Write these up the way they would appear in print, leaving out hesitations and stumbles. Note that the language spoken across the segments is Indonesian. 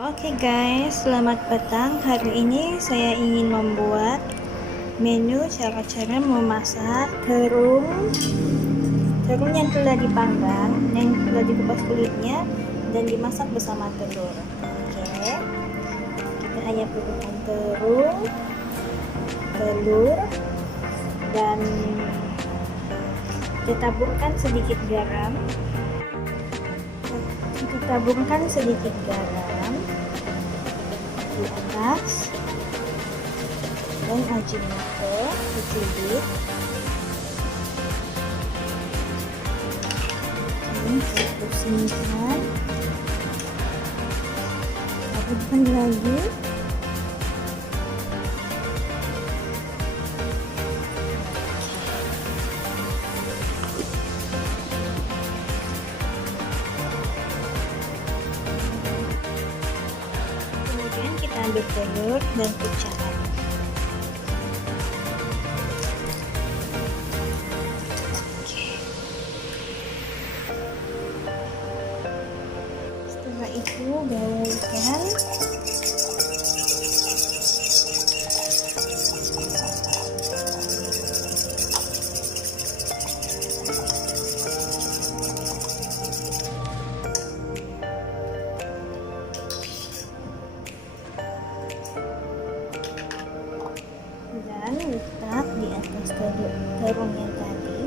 Oke guys, selamat petang. Hari ini saya ingin membuat menu cara-cara memasak terung yang telah dipanggang, yang telah dikupas kulitnya dan dimasak bersama telur. Oke, kita hanya perlukan telur dan kita taburkan sedikit garam. Kita taburkan sedikit garam di atas dan ajinomoto dicubit. Kita pusingkan, taburkan lagi. Kemudian kita ambil telur dan pecahkan. Setelah itu gaulkan. Dan letak di atas terung yang tadi.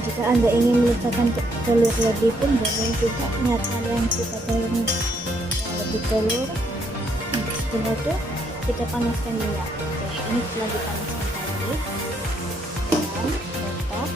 Jika Anda ingin meletakkan telur lebih pun boleh juga, nyatakan kita telurnya lebih telur. Setelah itu kita panaskan minyak. Oke, ini telah dipanaskan tadi dan letak